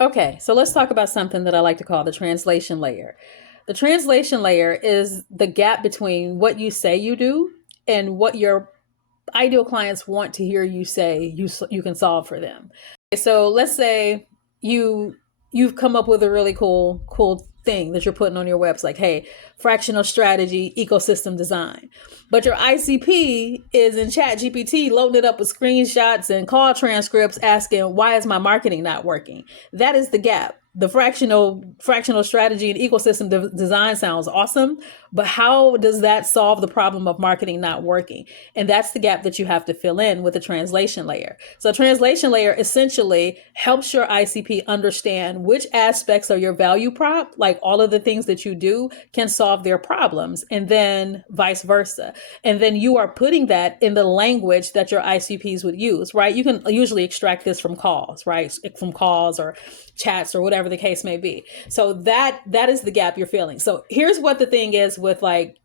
Okay, so let's talk about something that I like to call the translation layer. The translation layer is the gap between what you say you do and what your ideal clients want to hear you say you can solve for them. So let's say you you've come up with a really cool thing that you're putting on your website, like, hey, fractional strategy ecosystem design, but your ICP is in chat GPT loading it up with screenshots and call transcripts asking, why is my marketing not working? That is the gap. The fractional strategy and ecosystem design sounds awesome, but how does that solve the problem of marketing not working? And that's the gap that you have to fill in with the translation layer. So translation layer essentially helps your ICP understand which aspects of your value prop, like all of the things that you do, can solve their problems, and then vice versa. And then you are putting that in the language that your ICPs would use, right? You can usually extract this from calls, right? From calls or chats or whatever the case may be. So that is the gap you're feeling. So here's what the thing is with like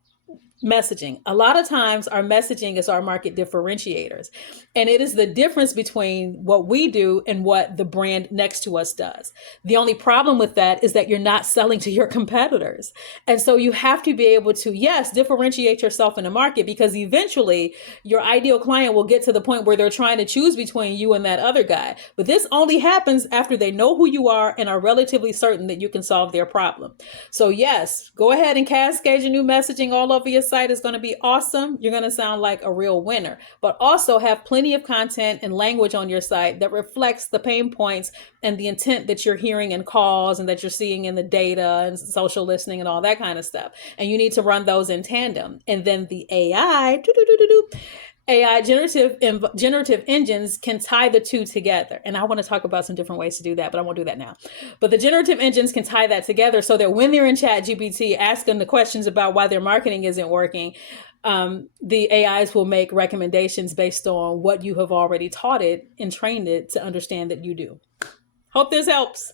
messaging. A lot of times our messaging is our market differentiators. And it is the difference between what we do and what the brand next to us does. The only problem with that is that you're not selling to your competitors. And so you have to be able to, yes, differentiate yourself in the market, because eventually your ideal client will get to the point where they're trying to choose between you and that other guy. But this only happens after they know who you are and are relatively certain that you can solve their problem. So yes, go ahead and cascade your new messaging all over your site. Is going to be awesome. You're going to sound like a real winner, but also have plenty of content and language on your site that reflects the pain points and the intent that you're hearing in calls and that you're seeing in the data and social listening and all that kind of stuff. And you need to run those in tandem. And then the AI generative engines can tie the two together. And I want to talk about some different ways to do that, but I won't do that now. But the generative engines can tie that together so that when they're in chat GPT asking the questions about why their marketing isn't working, the AIs will make recommendations based on what you have already taught it and trained it to understand that you do. Hope this helps.